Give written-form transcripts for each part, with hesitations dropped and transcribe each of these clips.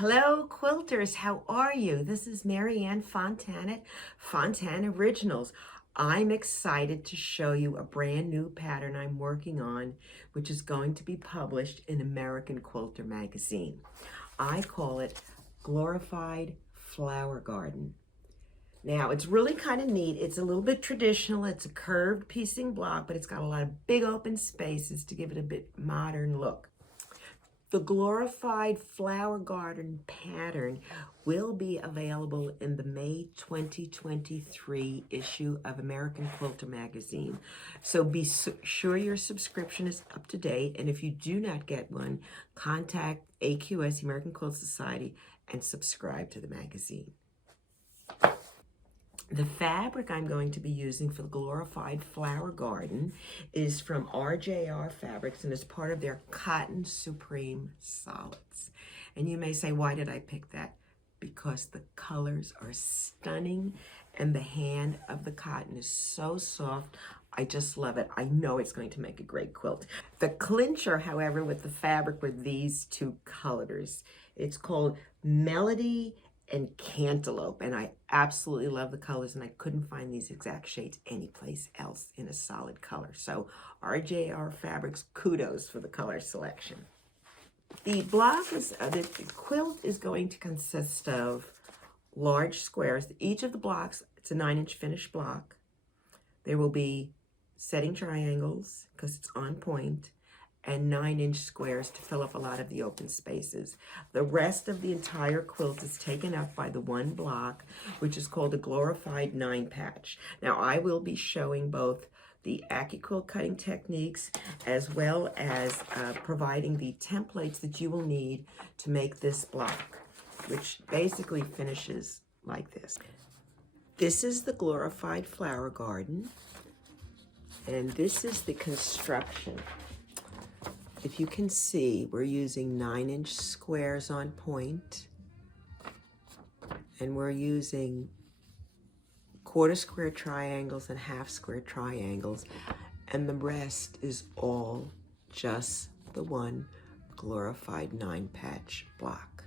Hello quilters, how are you? This is Marianne Fontana at Fontana Originals. I'm excited to show you a brand new pattern I'm working on, which is going to be published in American Quilter Magazine. I call it Glorified Flower Garden. Now, it's really kind of neat. It's a little bit traditional. It's a curved piecing block, but it's got a lot of big open spaces to give it a bit modern look. The Glorified Flower Garden pattern will be available in the May 2023 issue of American Quilter Magazine. So be sure your subscription is up to date, and if you do not get one, contact AQS, the American Quilt Society, and subscribe to the magazine. The fabric I'm going to be using for the Glorified Flower Garden is from RJR Fabrics, and it's part of their Cotton Supreme Solids. And you may say, why did I pick that? Because the colors are stunning and the hand of the cotton is so soft. I just love it. I know it's going to make a great quilt. The clincher, however, with the fabric were these two colors. It's called Melody and Cantaloupe, and I absolutely love the colors, and I couldn't find these exact shades anyplace else in a solid color. So RJR Fabrics, kudos for the color selection. The block is, the quilt is going to consist of large squares. Each of the blocks, it's a 9-inch finished block. There will be setting triangles because it's on point, and 9-inch squares to fill up a lot of the open spaces. The rest of the entire quilt is taken up by the one block, which is called a Glorified 9-patch. Now, I will be showing both the AccuQuilt cutting techniques as well as providing the templates that you will need to make this block, which basically finishes like this. This is the Glorified Flower Garden, and this is the construction. If you can see, we're using 9-inch squares on point, and we're using quarter square triangles and half square triangles, and the rest is all just the one Glorified 9-patch block.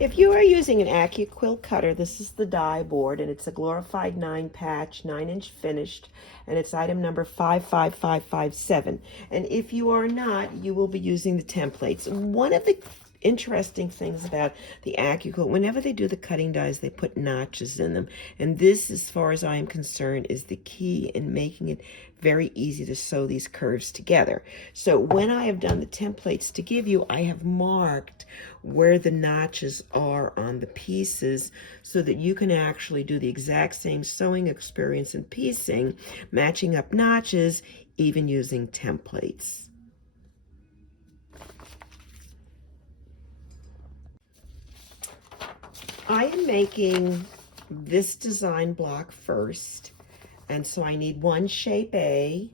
If you are using an AccuQuilt cutter, this is the die board, and it's a Glorified 9-patch, 9-inch finished, and it's item number 55557. And if you are not, you will be using the templates. One of the interesting things about the AccuQuilt, whenever they do the cutting dies, they put notches in them. And this, as far as I am concerned, is the key in making it very easy to sew these curves together. So when I have done the templates to give you, I have marked where the notches are on the pieces so that you can actually do the exact same sewing experience and piecing, matching up notches, even using templates. I am making this design block first, and so I need one shape A,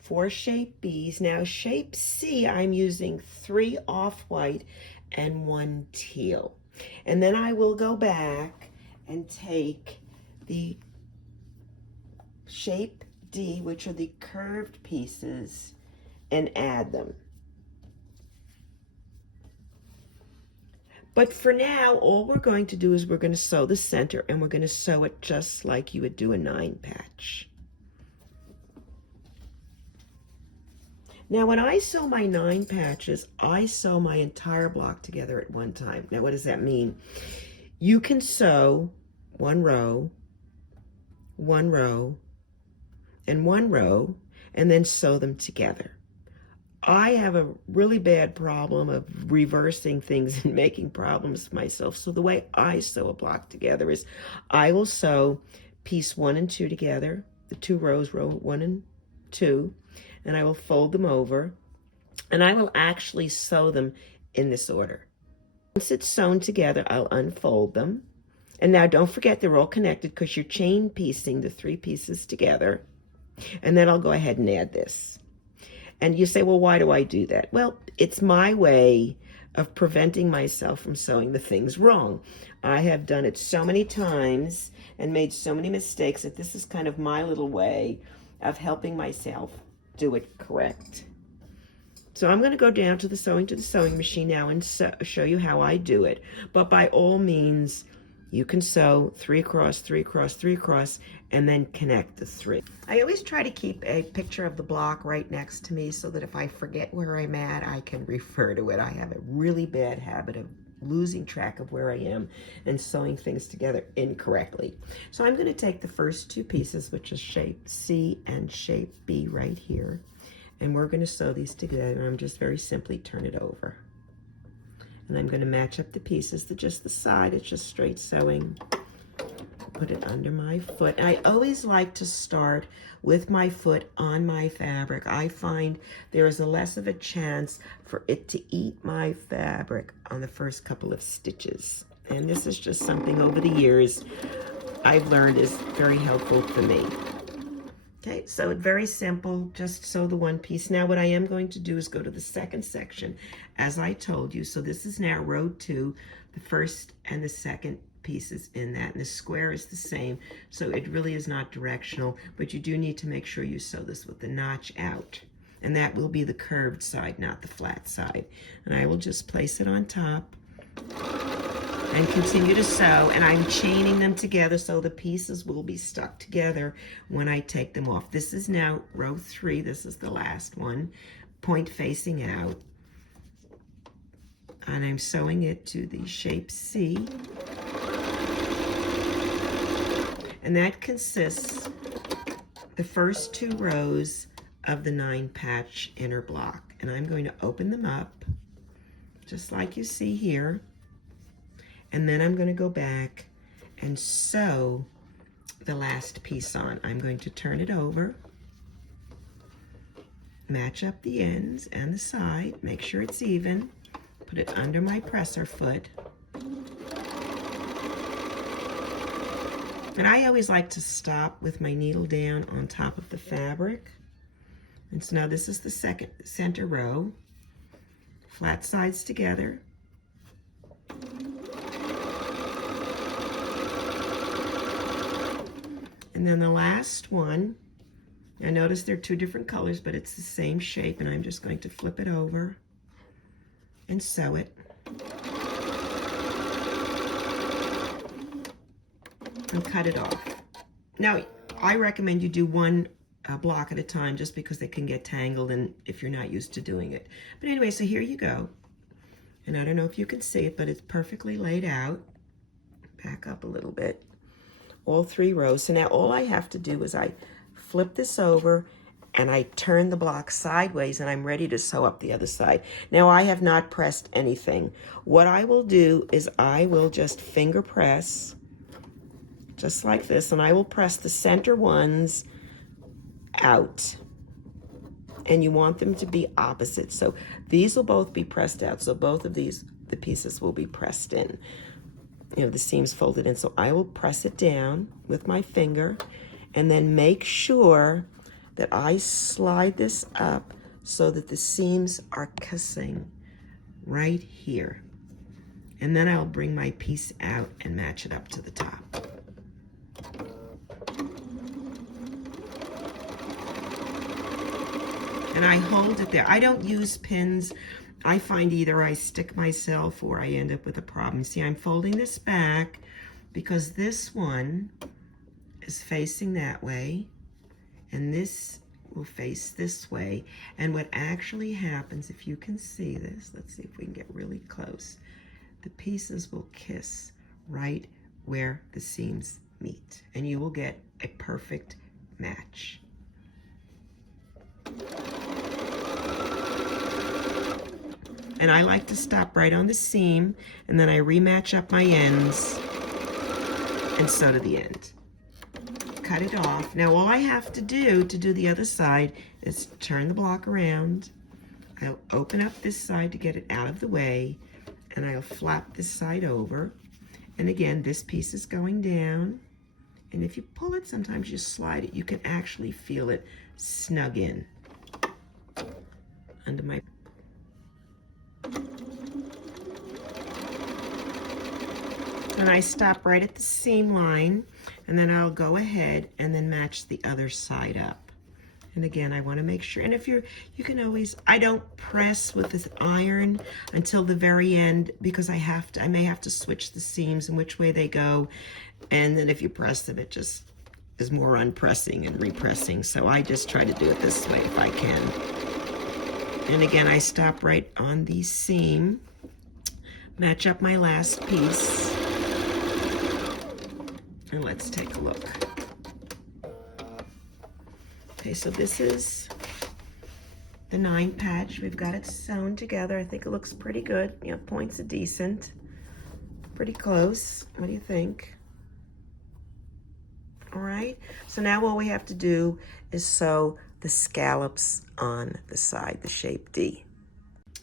4 shape Bs. Now shape C, I'm using 3 off-white and 1 teal. And then I will go back and take the shape D, which are the curved pieces, and add them. But for now, all we're going to do is we're going to sew the center, and we're going to sew it just like you would do a 9-patch. Now, when I sew my 9 patches, I sew my entire block together at one time. Now, what does that mean? You can sew 1 row, 1 row, and 1 row, and then sew them together. I have a really bad problem of reversing things and making problems myself. So the way I sew a block together is I will sew piece 1 and 2 together, the 2 rows, row 1 and 2, and I will fold them over, and I will actually sew them in this order. Once it's sewn together, I'll unfold them. And now don't forget they're all connected because you're chain piecing the 3 pieces together. And then I'll go ahead and add this. And you say, well, why do I do that? Well, it's my way of preventing myself from sewing the things wrong. I have done it so many times and made so many mistakes that this is kind of my little way of helping myself do it correct. So I'm going to go down to the sewing machine now and show you how I do it. But by all means, you can sew 3 across, 3 across, 3 across, and then connect the 3. I always try to keep a picture of the block right next to me so that if I forget where I'm at, I can refer to it. I have a really bad habit of losing track of where I am and sewing things together incorrectly. So I'm going to take the first 2 pieces, which is shape C and shape B right here, and we're going to sew these together. I'm just very simply turn it over. And I'm going to match up the pieces to just the side. It's just straight sewing. Put it under my foot. And I always like to start with my foot on my fabric. I find there is a less of a chance for it to eat my fabric on the first couple of stitches. And this is just something over the years I've learned is very helpful for me. Okay, so it's very simple, just sew the 1 piece. Now what I am going to do is go to the second section, as I told you. So this is now row 2, the first and the second pieces in that, and the square is the same, so it really is not directional, but you do need to make sure you sew this with the notch out. And that will be the curved side, not the flat side. And I will just place it on top and continue to sew, and I'm chaining them together so the pieces will be stuck together when I take them off. This is now row 3, this is the last one, point facing out, and I'm sewing it to the shape C, and that consists the first 2 rows of the 9-patch inner block, and I'm going to open them up just like you see here. And then I'm going to go back and sew the last piece on. I'm going to turn it over, match up the ends and the side, make sure it's even, put it under my presser foot. And I always like to stop with my needle down on top of the fabric. And so now this is the second center row, flat sides together. And then the last one, I notice they're 2 different colors, but it's the same shape, and I'm just going to flip it over and sew it. And cut it off. Now, I recommend you do 1 block at a time just because they can get tangled and if you're not used to doing it. But anyway, so here you go. And I don't know if you can see it, but it's perfectly laid out. Back up a little bit. All 3 rows. So now all I have to do is I flip this over and I turn the block sideways and I'm ready to sew up the other side. Now I have not pressed anything. What I will do is I will just finger press just like this, and I will press the center ones out. And you want them to be opposite. So these will both be pressed out. So both of these, the pieces will be pressed in. You know, the seams folded in. So I will press it down with my finger and then make sure that I slide this up so that the seams are kissing right here. And then I'll bring my piece out and match it up to the top. And I hold it there. I don't use pins. I find either I stick myself or I end up with a problem. See, I'm folding this back because this one is facing that way and this will face this way. And what actually happens, if you can see this, let's see if we can get really close, the pieces will kiss right where the seams meet and you will get a perfect match. And I like to stop right on the seam, and then I rematch up my ends and sew to the end. Cut it off. Now all I have to do the other side is turn the block around. I'll open up this side to get it out of the way, and I'll flap this side over. And again, this piece is going down. And if you pull it, sometimes you slide it, you can actually feel it snug in under my. And I stop right at the seam line, and then I'll go ahead and then match the other side up. And again, I want to make sure, and if you can always, I don't press with this iron until the very end because I may have to switch the seams and which way they go. And then if you press them, it just is more unpressing and repressing. So I just try to do it this way if I can. And again, I stop right on the seam, match up my last piece, and let's take a look. Okay, so this is the 9 patch. We've got it sewn together. I think it looks pretty good. You know, points are decent. Pretty close. What do you think? All right, so now all we have to do is sew the scallops on the side, the shape D.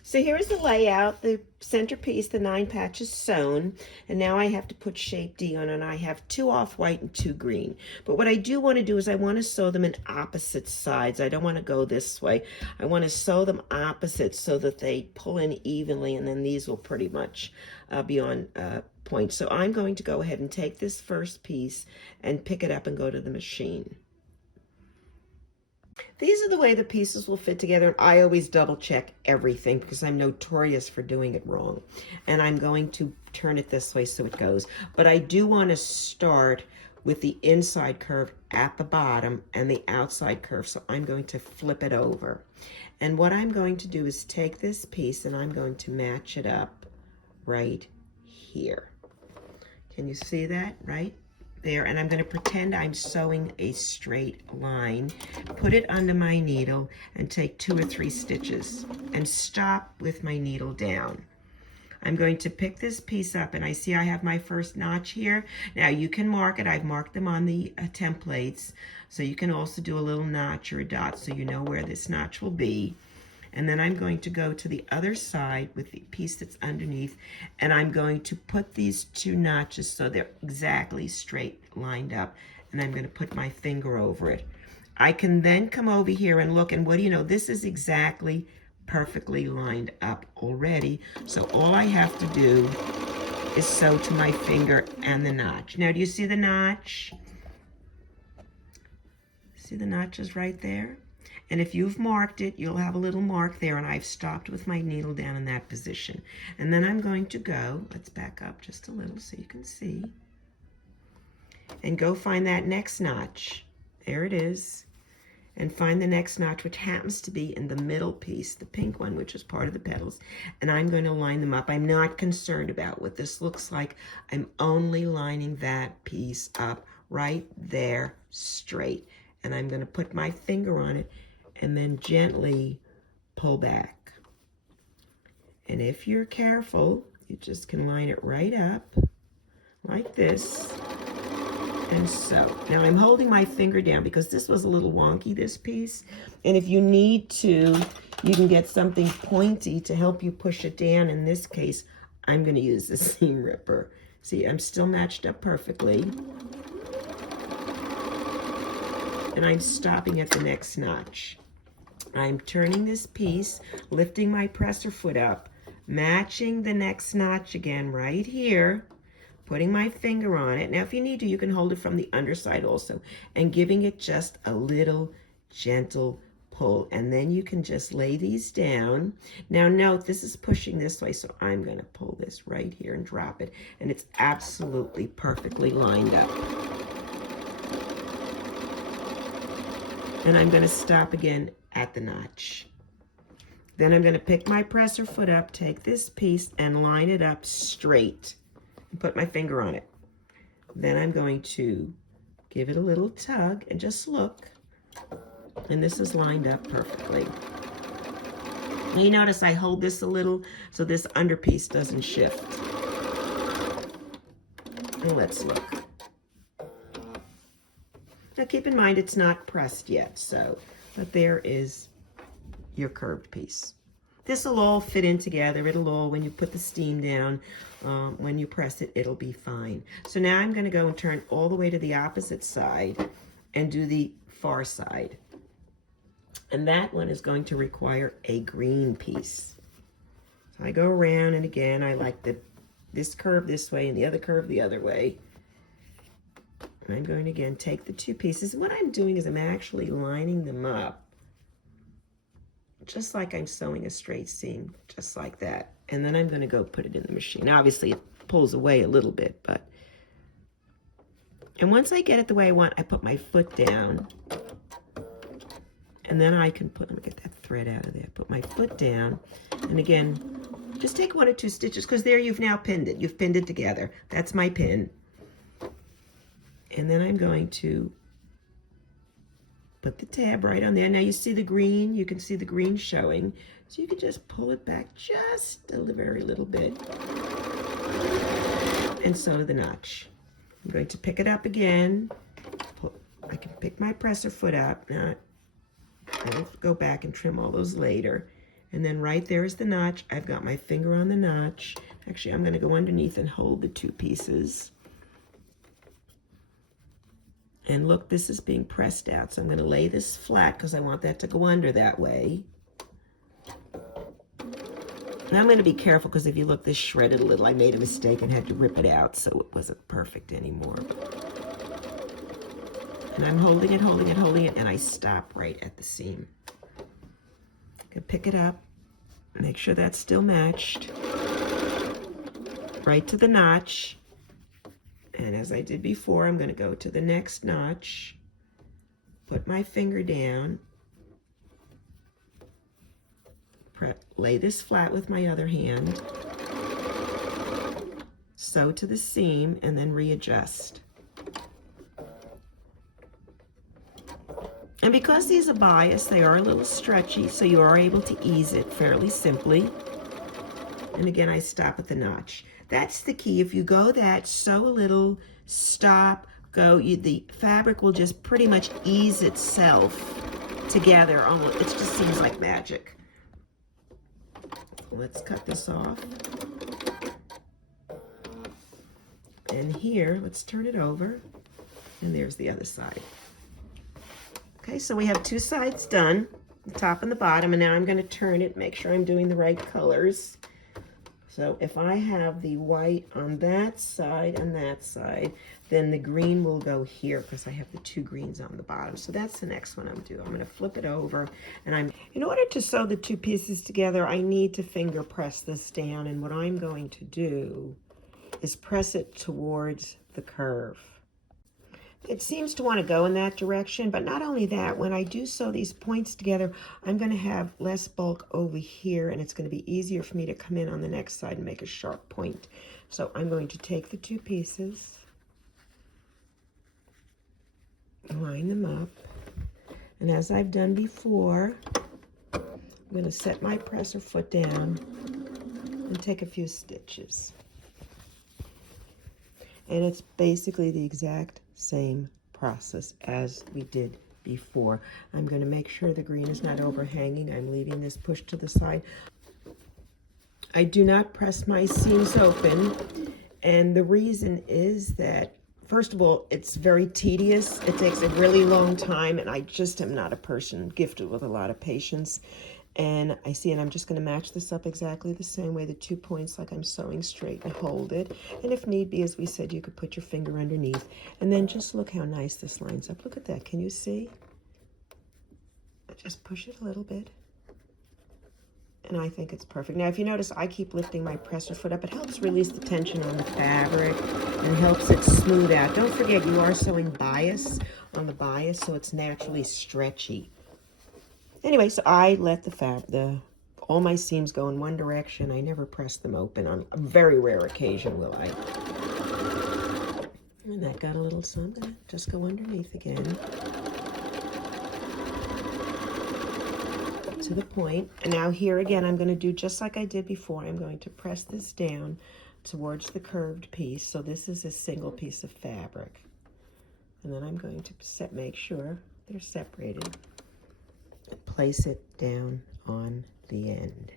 So here's the layout. The centerpiece, the 9 patches sewn, and now I have to put shape D on, and I have 2 off-white and 2 green. But what I do want to do is I want to sew them in opposite sides. I don't want to go this way. I want to sew them opposite so that they pull in evenly, and then these will pretty much be on point. So I'm going to go ahead and take this first piece and pick it up and go to the machine. These are the way the pieces will fit together. I always double check everything because I'm notorious for doing it wrong. And I'm going to turn it this way so it goes. But I do want to start with the inside curve at the bottom and the outside curve. So I'm going to flip it over. And what I'm going to do is take this piece and I'm going to match it up right here. Can you see that, right? There, and I'm going to pretend I'm sewing a straight line, put it under my needle and take 2 or 3 stitches and stop with my needle down. I'm going to pick this piece up and I see I have my first notch here. Now you can mark it. I've marked them on the templates, so you can also do a little notch or a dot so you know where this notch will be. And then I'm going to go to the other side with the piece that's underneath, and I'm going to put these 2 notches so they're exactly straight lined up, and I'm going to put my finger over it. I can then come over here and look, and what do you know, this is exactly perfectly lined up already. So all I have to do is sew to my finger and the notch. Now, do you see the notch? See the notches right there? And if you've marked it, you'll have a little mark there, and I've stopped with my needle down in that position. And then I'm going to go, let's back up just a little so you can see, and go find that next notch. There it is. And find the next notch, which happens to be in the middle piece, the pink one, which is part of the petals. And I'm going to line them up. I'm not concerned about what this looks like. I'm only lining that piece up right there straight. And I'm going to put my finger on it and then gently pull back. And if you're careful, you just can line it right up like this and sew. Now I'm holding my finger down because this was a little wonky, this piece. And if you need to, you can get something pointy to help you push it down. In this case, I'm going to use the seam ripper. See, I'm still matched up perfectly. And I'm stopping at the next notch. I'm turning this piece, lifting my presser foot up, matching the next notch again right here, putting my finger on it. Now, if you need to, you can hold it from the underside also, and giving it just a little gentle pull. And then you can just lay these down. Now, note, this is pushing this way, so I'm going to pull this right here and drop it. And it's absolutely perfectly lined up. And I'm going to stop again at the notch. Then I'm going to pick my presser foot up, take this piece and line it up straight and put my finger on it. Then I'm going to give it a little tug and just look, and this is lined up perfectly. You notice I hold this a little so this underpiece doesn't shift. And let's look. Now keep in mind it's not pressed yet, but there is your curved piece. This will all fit in together. It'll all, when you put the steam down, when you press it, it'll be fine. So now I'm going to go and turn all the way to the opposite side and do the far side. And that one is going to require a green piece. So I go around, and again, I like this curve this way and the other curve the other way. I'm going to again take the two pieces. What I'm doing is I'm actually lining them up just like I'm sewing a straight seam, just like that. And then I'm going to go put it in the machine. Obviously it pulls away a little bit, but and once I get it the way I want, I put my foot down, and then I can put, let me get that thread out of there, put my foot down, and again, just take 1 or 2 stitches, because there you've now pinned it. You've pinned it together. That's my pin. And then I'm going to put the tab right on there. Now you see the green, you can see the green showing. So you can just pull it back just a very little bit and sew to the notch. I'm going to pick it up again. I can pick my presser foot up. Now, I'll go back and trim all those later. And then right there is the notch. I've got my finger on the notch. Actually, I'm going to go underneath and hold the 2 pieces. And look, this is being pressed out. So I'm going to lay this flat because I want that to go under that way. And I'm going to be careful because if you look, this shredded a little. I made a mistake and had to rip it out, so it wasn't perfect anymore. And I'm holding it, holding it, holding it, and I stop right at the seam. I can pick it up, make sure that's still matched, right to the notch. And as I did before, I'm going to go to the next notch, put my finger down, lay this flat with my other hand, sew to the seam, and then readjust. And because these are biased, they are a little stretchy, so you are able to ease it fairly simply. And again, I stop at the notch. That's the key. If you go that, sew a little, stop, go, the fabric will just pretty much ease itself together. Almost, it just seems like magic. Let's cut this off. And here, let's turn it over. And there's the other side. Okay, so we have 2 sides done, the top and the bottom, and now I'm going to turn it, make sure I'm doing the right colors. So if I have the white on that side and that side, then the green will go here because I have the 2 greens on the bottom. So that's the next one I'm doing. I'm going to flip it over, and in order to sew the 2 pieces together, I need to finger press this down, and what I'm going to do is press it towards the curve. It seems to want to go in that direction, but not only that, when I do sew these points together, I'm going to have less bulk over here, and it's going to be easier for me to come in on the next side and make a sharp point. So I'm going to take the 2 pieces, line them up, and as I've done before, I'm going to set my presser foot down and take a few stitches. And it's basically the exact same process as we did before. I'm going to make sure the green is not overhanging. I'm leaving this pushed to the side. I do not press my seams open, and the reason is that, first of all, it's very tedious. It takes a really long time, and I just am not a person gifted with a lot of patience. And I see, and I'm just going to match this up exactly the same way, the 2 points like I'm sewing straight, and hold it. And if need be, as we said, you could put your finger underneath. And then just look how nice this lines up. Look at that. Can you see? Just push it a little bit. And I think it's perfect. Now, if you notice, I keep lifting my presser foot up. It helps release the tension on the fabric and helps it smooth out. Don't forget, you are sewing bias on the bias, so it's naturally stretchy. Anyway, so I let all my seams go in one direction. I never press them open. On a very rare occasion will I. And that got a little, so I'm going to just go underneath again to the point. And now here again, I'm going to do just like I did before. I'm going to press this down towards the curved piece. So this is a single piece of fabric. And then I'm going to make sure they're separated. Place it down on the end.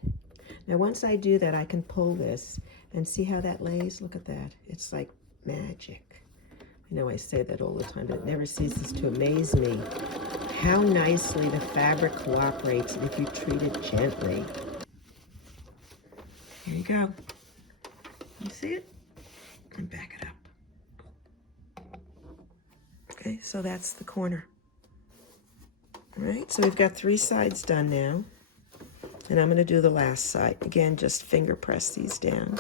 Now once I do that, I can pull this and see how that lays. Look at that. It's like magic. I know I say that all the time, but it never ceases to amaze me how nicely the fabric cooperates if you treat it gently. Here you go. You see it? And back it up. Okay, so that's the corner. All right, so we've got 3 sides done now. And I'm going to do the last side. Again, just finger press these down.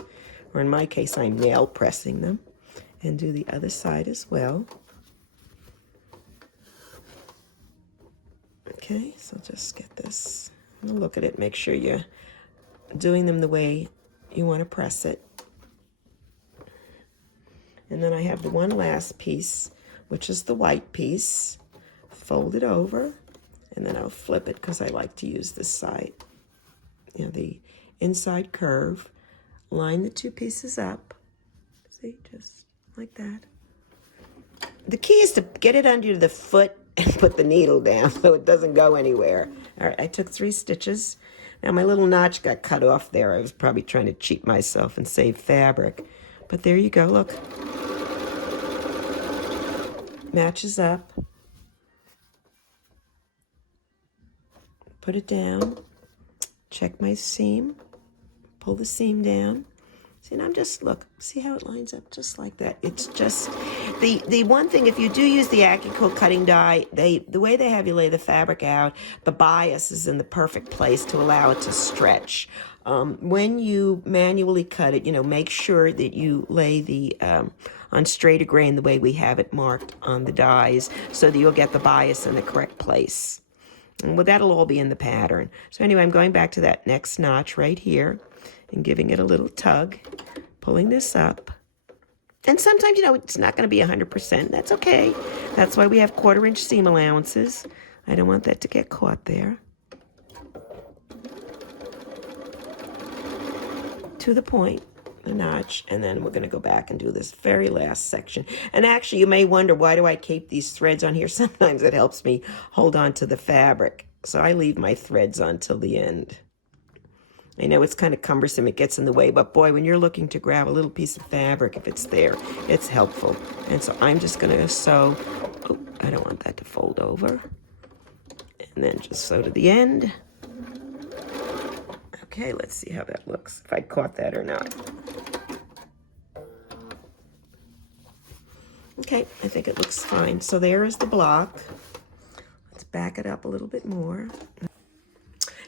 Or in my case, I'm nail pressing them. And do the other side as well. Okay, so just get this. Look at it. Make sure you're doing them the way you want to press it. And then I have the one last piece, which is the white piece. Fold it over, and then I'll flip it because I like to use this side. You know, the inside curve. Line the 2 pieces up. See, just like that. The key is to get it under the foot and put the needle down so it doesn't go anywhere. All right, I took 3 stitches. Now my little notch got cut off there. I was probably trying to cheat myself and save fabric. But there you go, look. Matches up. Put it down. Check my seam. Pull the seam down. See, and I'm just, look, see how it lines up just like that. It's just, the one thing, if you do use the AccuQuilt cutting die, the way they have you lay the fabric out, the bias is in the perfect place to allow it to stretch. When you manually cut it, you know, make sure that you lay the, on straighter grain the way we have it marked on the dies so that you'll get the bias in the correct place. And well, that'll all be in the pattern. So anyway, I'm going back to that next notch right here and giving it a little tug, pulling this up. And sometimes, you know, it's not going to be 100%. That's okay. That's why we have 1/4 inch seam allowances. I don't want that to get caught there. To the point, a notch, and then we're going to go back and do this very last section. And actually, you may wonder, why do I keep these threads on here? Sometimes it helps me hold on to the fabric. So I leave my threads on till the end. I know it's kind of cumbersome, it gets in the way, but boy, when you're looking to grab a little piece of fabric, if it's there, it's helpful. And so I'm just going to sew. Oh, I don't want that to fold over. And then just sew to the end. Okay, let's see how that looks, if I caught that or not. Okay, I think it looks fine. So there is the block. Let's back it up a little bit more.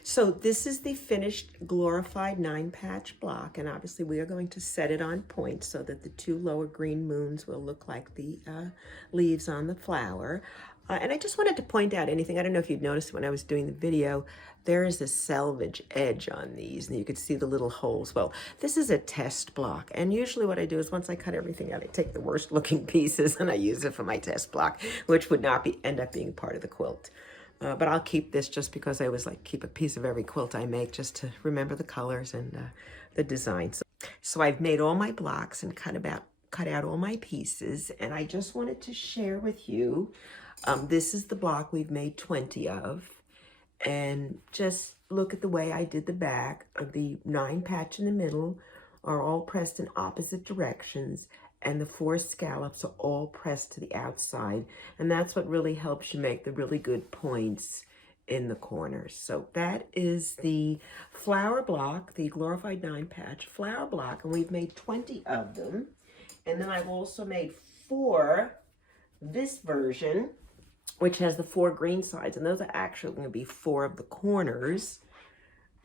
So this is the finished glorified 9-patch block, and obviously we are going to set it on point so that the 2 lower green moons will look like the leaves on the flower. And I just wanted to point out anything, I don't know if you'd noticed when I was doing the video, there is a selvage edge on these, and you could see the little holes. Well, this is a test block, and usually what I do is once I cut everything out, I take the worst looking pieces and I use it for my test block, which would not end up being part of the quilt. But I'll keep this just because I always like keep a piece of every quilt I make just to remember the colors and the designs. So I've made all my blocks and cut out all my pieces, and I just wanted to share with you, this is the block we've made 20 of, and just look at the way I did the back of the 9-patch in the middle are all pressed in opposite directions, and the 4 scallops are all pressed to the outside. And that's what really helps you make the really good points in the corners. So that is the flower block, the glorified 9-patch flower block, and we've made 20 of them. And then I've also made 4, this version, which has the 4 green sides, and those are actually going to be 4 of the corners.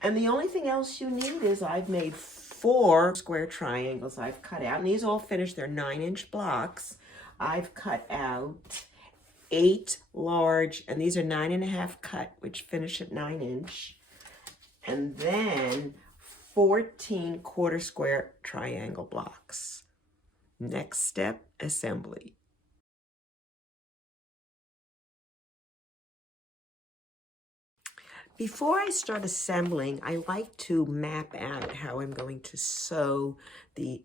And the only thing else you need is I've made 4 square triangles I've cut out, and these all finished. They're 9-inch blocks. I've cut out 8 large, and these are 9.5 cut, which finish at 9-inch, and then 14 1/4 square triangle blocks. Next step, assembly. Before I start assembling, I like to map out how I'm going to sew the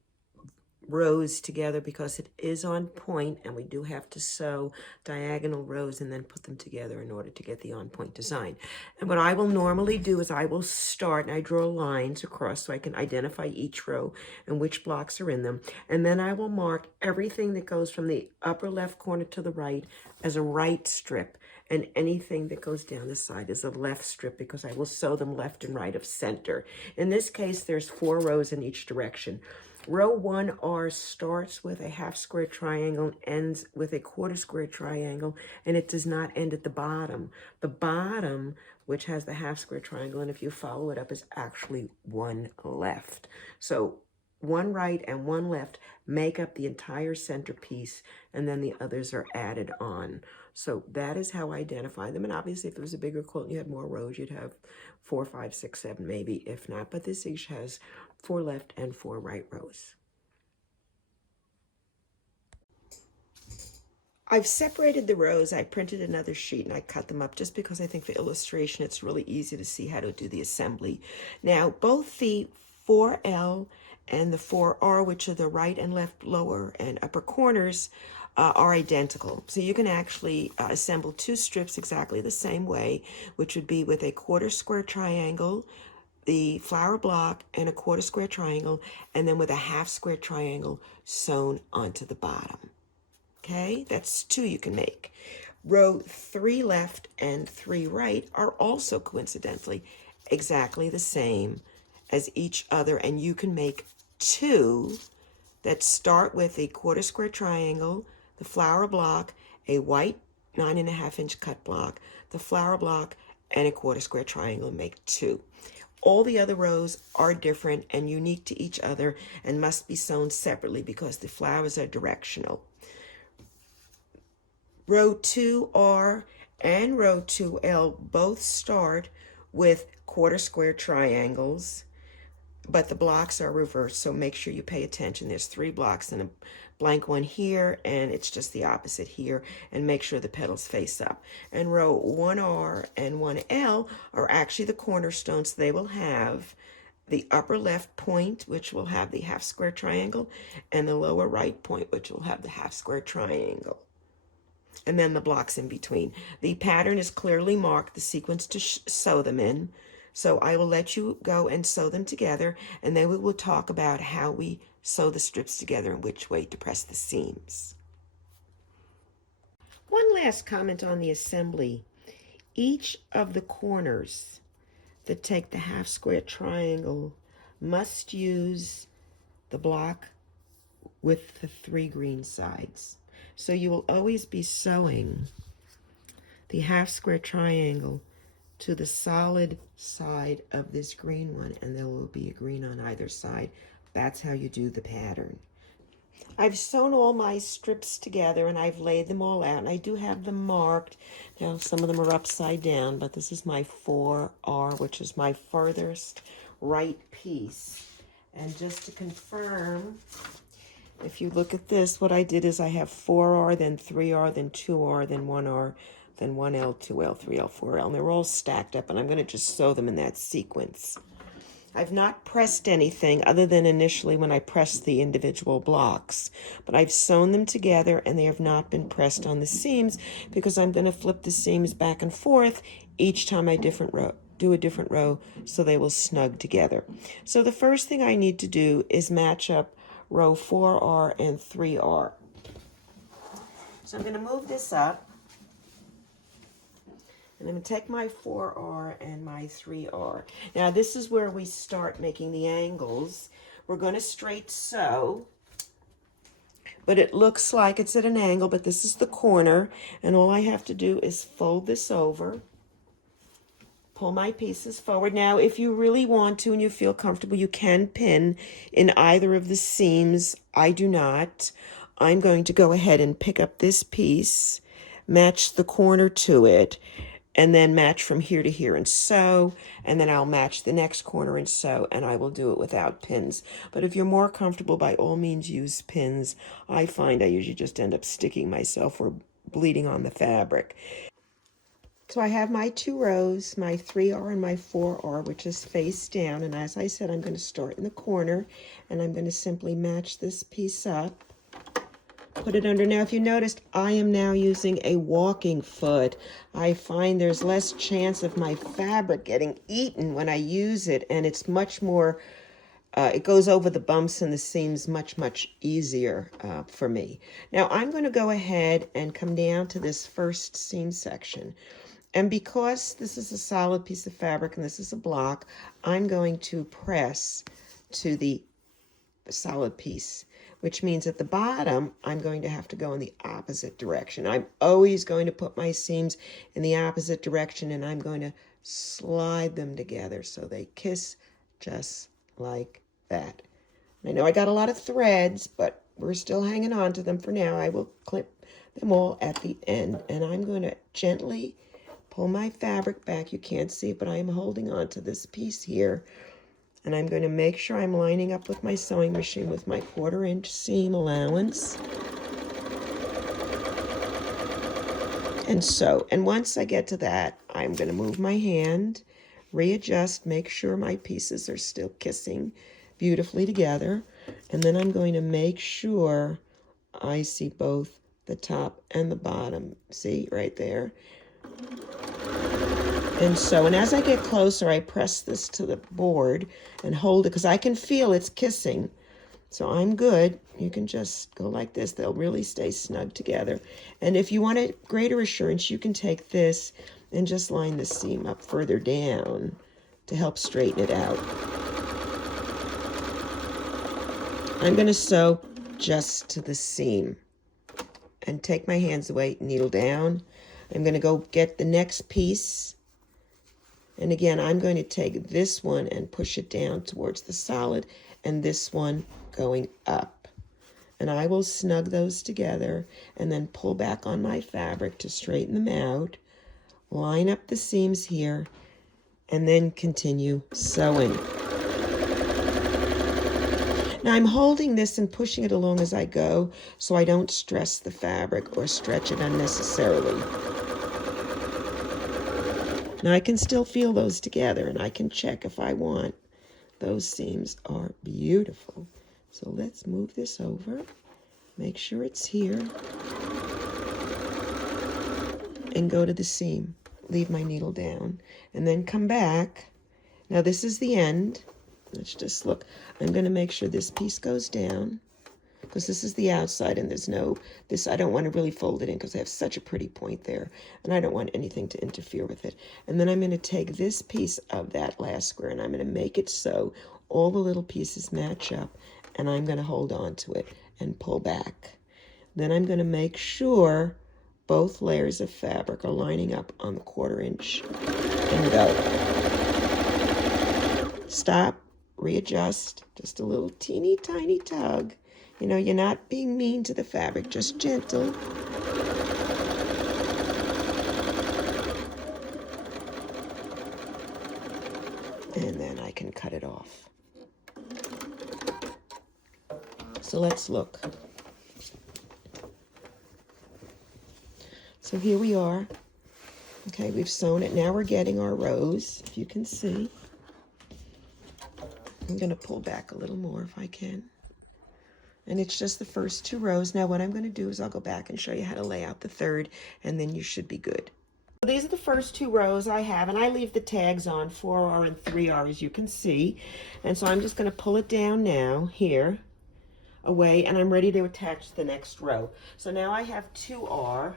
rows together because it is on point, and we do have to sew diagonal rows and then put them together in order to get the on point design. And what I will normally do is I will start and I draw lines across so I can identify each row and which blocks are in them. And then I will mark everything that goes from the upper left corner to the right as a right strip, and anything that goes down the side is a left strip because I will sew them left and right of center. In this case, there's 4 rows in each direction. Row 1R starts with a half square triangle, ends with a quarter square triangle, and it does not end at the bottom. The bottom, which has the half square triangle, and if you follow it up, is actually one left. So one right and one left make up the entire centerpiece, and then the others are added on. So that is how I identify them. And obviously, if it was a bigger quilt and you had more rows, you'd have 4, 5, 6, 7, maybe, if not. But this each has 4 left and 4 right rows. I've separated the rows. I printed another sheet and I cut them up just because I think for illustration it's really easy to see how to do the assembly. Now both the 4L and the 4R, which are the right and left lower and upper corners, are identical. So you can actually assemble 2 strips exactly the same way, which would be with a quarter square triangle, the flower block, and a quarter square triangle, and then with a half square triangle sewn onto the bottom. Okay, that's 2 you can make. Row 3 left and 3 right are also coincidentally exactly the same as each other, and you can make 2 that start with a quarter square triangle, the flower block, a white 9.5-inch cut block, the flower block, and a quarter square triangle, and make 2. All the other rows are different and unique to each other and must be sewn separately because the flowers are directional. Row 2R and row 2L both start with quarter square triangles, but the blocks are reversed, so make sure you pay attention. There's 3 blocks and a blank one here, and it's just the opposite here, and make sure the petals face up. And row 1R and 1L are actually the cornerstones. They will have the upper left point, which will have the half square triangle, and the lower right point, which will have the half square triangle, and then the blocks in between. The pattern is clearly marked, the sequence to sew them in. So I will let you go and sew them together, and then we will talk about how we sew the strips together and which way to press the seams. One last comment on the assembly. Each of the corners that take the half square triangle must use the block with the 3 green sides. So you will always be sewing the half square triangle to the solid side of this green one, and there will be a green on either side. That's how you do the pattern. I've sewn all my strips together and I've laid them all out, and I do have them marked. Now some of them are upside down, but this is my 4R, which is my furthest right piece. And just to confirm, if you look at this, what I did is I have 4R, then 3R, then 2R, then 1R, then 1L, 2L, 3L, 4L, and they're all stacked up, and I'm going to just sew them in that sequence. I've not pressed anything other than initially when I pressed the individual blocks, but I've sewn them together and they have not been pressed on the seams because I'm going to flip the seams back and forth each time I do a different row so they will snug together. So the first thing I need to do is match up row 4R and 3R. So I'm going to move this up, and I'm going to take my 4R and my 3R. Now this is where we start making the angles. We're going to straight sew, but it looks like it's at an angle, but this is the corner, and all I have to do is fold this over, pull my pieces forward. Now, if you really want to and you feel comfortable, you can pin in either of the seams. I do not. I'm going to go ahead and pick up this piece, match the corner to it, and then match from here to here and sew, and then I'll match the next corner and sew, and I will do it without pins. But if you're more comfortable, by all means use pins. I find I usually just end up sticking myself or bleeding on the fabric. So I have my 2 rows, my 3R and my 4R, which is face down, and as I said, I'm going to start in the corner, and I'm going to simply match this piece up, put it under. Now, if you noticed, I am now using a walking foot. I find there's less chance of my fabric getting eaten when I use it, and it's much more, it goes over the bumps and the seams much easier for me. Now, I'm going to go ahead and come down to this first seam section. And because this is a solid piece of fabric and this is a block, I'm going to press to the solid piece, which means at the bottom, I'm going to have to go in the opposite direction. I'm always going to put my seams in the opposite direction, and I'm going to slide them together so they kiss just like that. I know I got a lot of threads, but we're still hanging on to them for now. I will clip them all at the end, and I'm going to gently pull my fabric back. You can't see it, but I am holding on to this piece here, and I'm going to make sure I'm lining up with my sewing machine with my 1/4 inch seam allowance. And sew. And once I get to that, I'm going to move my hand, readjust, make sure my pieces are still kissing beautifully together. And then I'm going to make sure I see both the top and the bottom. See right there? And so, and as I get closer, I press this to the board and hold it because I can feel it's kissing. So I'm good. You can just go like this. They'll really stay snug together. And if you want a greater assurance, you can take this and just line the seam up further down to help straighten it out. I'm going to sew just to the seam and take my hands away, needle down. I'm going to go get the next piece. And again, I'm going to take this one and push it down towards the solid, and this one going up. And I will snug those together and then pull back on my fabric to straighten them out, line up the seams here, and then continue sewing. Now I'm holding this and pushing it along as I go so I don't stress the fabric or stretch it unnecessarily. Now I can still feel those together, and I can check if I want. Those seams are beautiful. So let's move this over, make sure it's here, and go to the seam. Leave my needle down, and then come back. Now this is the end. Let's just look. I'm going to make sure this piece goes down, because this is the outside, and there's no, this, I don't want to really fold it in because I have such a pretty point there, and I don't want anything to interfere with it. And then I'm going to take this piece of that last square, and I'm going to make it so all the little pieces match up, and I'm going to hold on to it and pull back. Then I'm going to make sure both layers of fabric are lining up on the 1/4 inch and go. Stop, readjust, just a little teeny tiny tug. You know, you're not being mean to the fabric, just gentle. And then I can cut it off. So let's look. So here we are. Okay, we've sewn it. Now we're getting our rows, if you can see. I'm going to pull back a little more if I can. And it's just the first 2 rows. Now what I'm going to do is I'll go back and show you how to lay out the third, and then you should be good. So these are the first 2 rows I have, and I leave the tags on 4R and 3R, as you can see. And so I'm just going to pull it down now here away, and I'm ready to attach the next row. So now I have 2R,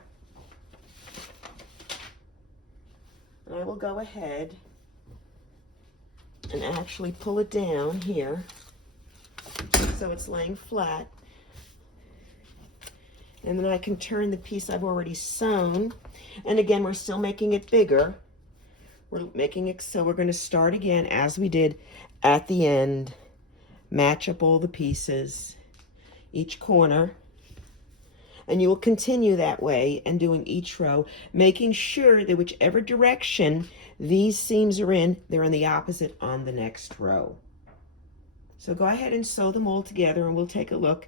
and I will go ahead and actually pull it down here so it's laying flat. And then I can turn the piece I've already sewn. And again, we're still making it bigger. We're making it so we're going to start again as we did at the end. Match up all the pieces, each corner. And you will continue that way and doing each row, making sure that whichever direction these seams are in, they're in the opposite on the next row. So go ahead and sew them all together, and we'll take a look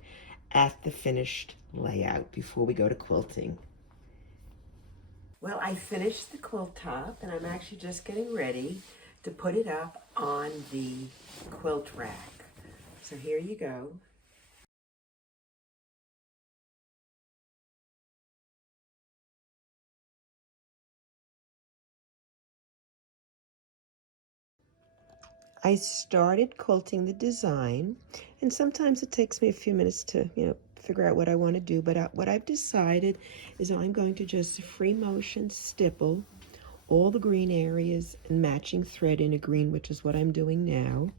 at the finished layout before we go to quilting. Well, I finished the quilt top, and I'm actually just getting ready to put it up on the quilt rack. So here you go. I started quilting the design, and sometimes it takes me a few minutes to, figure out what I want to do, but what I've decided is I'm going to just free motion stipple all the green areas and matching thread in a green, which is what I'm doing now.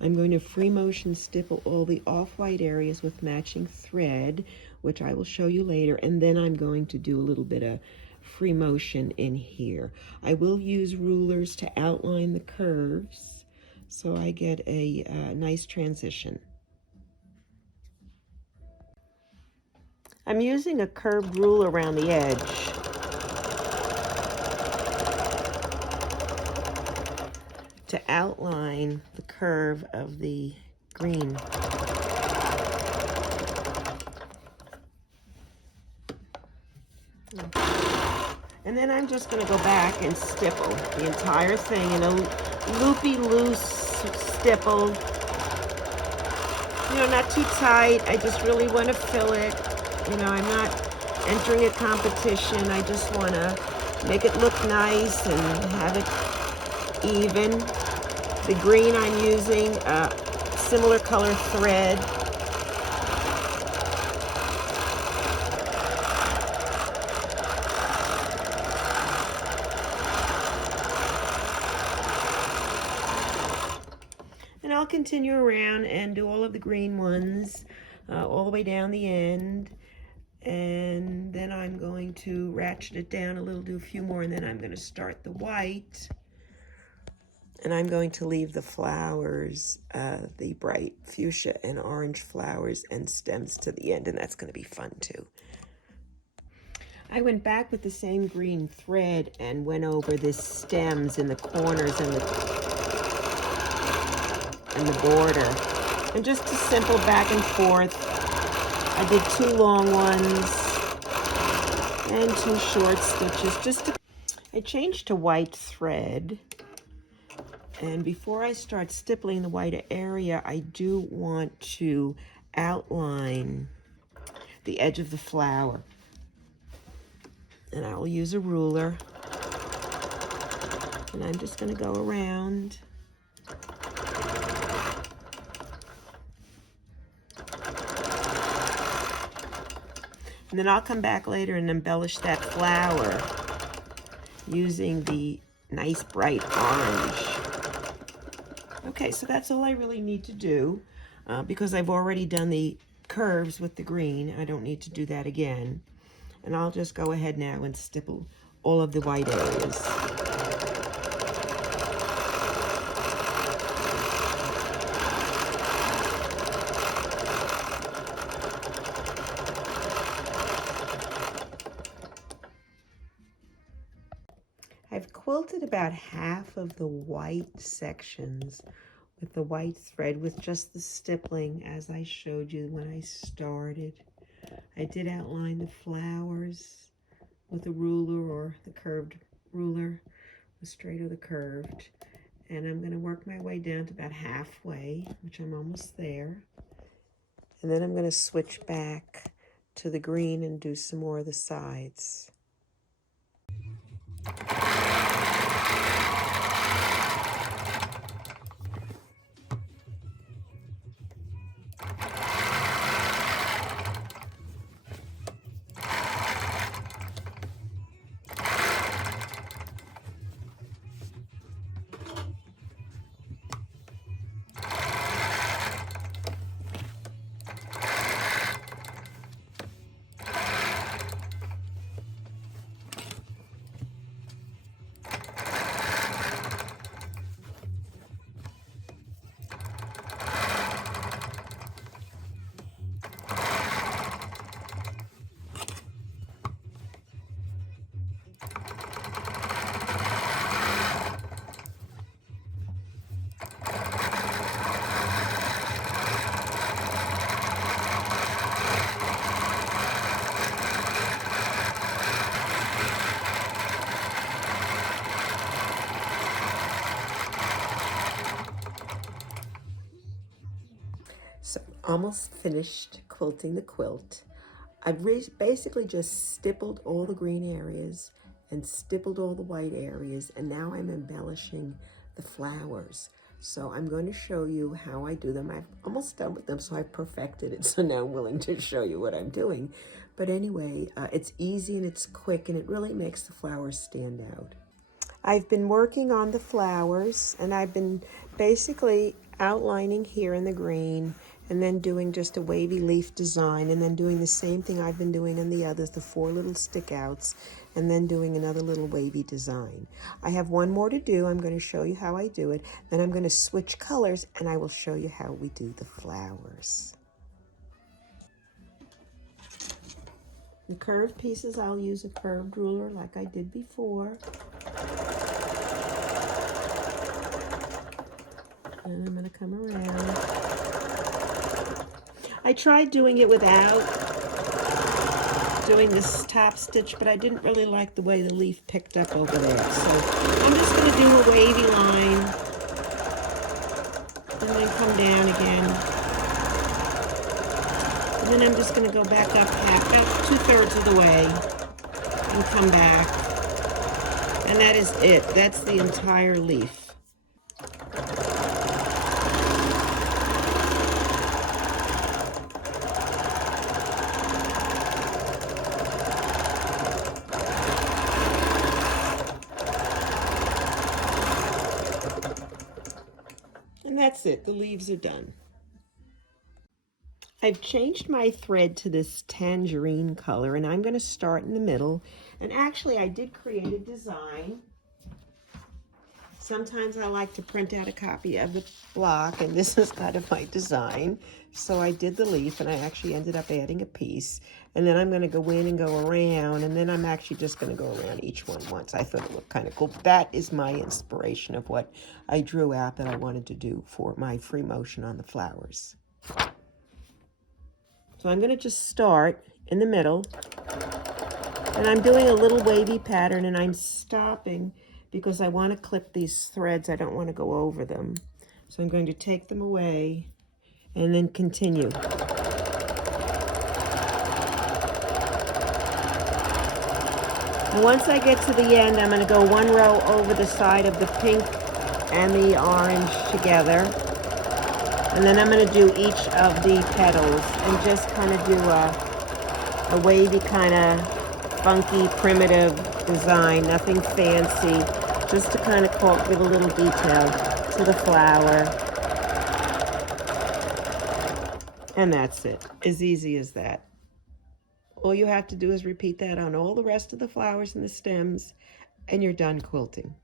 I'm going to free motion stipple all the off-white areas with matching thread, which I will show you later, and then I'm going to do a little bit of free motion in here. I will use rulers to outline the curves so I get a nice transition. I'm using a curved rule around the edge to outline the curve of the green. And then I'm just going to go back and stipple the entire thing in a loopy loose stipple. You know, not too tight. I just really want to fill it. You know, I'm not entering a competition. I just want to make it look nice and have it even. The green I'm using similar color thread. And I'll continue around and do all of the green ones all the way down the end. And then I'm going to ratchet it down a little, do a few more, and then I'm going to start the white. And I'm going to leave the flowers, the bright fuchsia and orange flowers and stems to the end, and that's going to be fun too. I went back with the same green thread and went over the stems in the corners and the border. And just a simple back and forth. I did 2 long ones and 2 short stitches. I changed to white thread. And before I start stippling the white area, I do want to outline the edge of the flower. And I will use a ruler. And I'm just going to go around. And then I'll come back later and embellish that flower using the nice bright orange. Okay, so that's all I really need to do because I've already done the curves with the green. I don't need to do that again. And I'll just go ahead now and stipple all of the white areas. I've quilted about half of the white sections with the white thread with just the stippling as I showed you when I started. I did outline the flowers with a ruler or the curved ruler, the straight or the curved. And I'm going to work my way down to about halfway, which I'm almost there. And then I'm going to switch back to the green and do some more of the sides. So almost finished quilting the quilt. I've basically just stippled all the green areas and stippled all the white areas, and now I'm embellishing the flowers. So I'm going to show you how I do them. I've almost done with them, so I've perfected it. So now I'm willing to show you what I'm doing. But anyway, it's easy and it's quick, and it really makes the flowers stand out. I've been working on the flowers, and I've been basically outlining here in the green and then doing just a wavy leaf design, and then doing the same thing I've been doing in the others, the 4 little stick outs, and then doing another little wavy design. I have one more to do. I'm going to show you how I do it. Then I'm going to switch colors, and I will show you how we do the flowers. The curved pieces, I'll use a curved ruler like I did before. And I'm going to come around. I tried doing it without doing this top stitch, but I didn't really like the way the leaf picked up over there. So I'm just going to do a wavy line and then come down again. And then I'm just going to go back up about 2/3 of the way and come back. And that is it. That's the entire leaf. And that's it. The leaves are done. I've changed my thread to this tangerine color, and I'm going to start in the middle. And actually, I did create a design. Sometimes I like to print out a copy of the block, and this is kind of my design. So I did the leaf, and I actually ended up adding a piece. And then I'm going to go in and go around, and then I'm actually just going to go around each one once. I thought it looked kind of cool. But that is my inspiration of what I drew out that I wanted to do for my free motion on the flowers. So I'm going to just start in the middle, and I'm doing a little wavy pattern, and I'm stopping because I want to clip these threads. I don't want to go over them. So I'm going to take them away and then continue. And once I get to the end, I'm going to go 1 row over the side of the pink and the orange together. And then I'm going to do each of the petals and just kind of do a wavy kind of funky primitive design, nothing fancy, just to kind of give a little detail to the flower. And that's it, as easy as that. All you have to do is repeat that on all the rest of the flowers and the stems, and you're done quilting.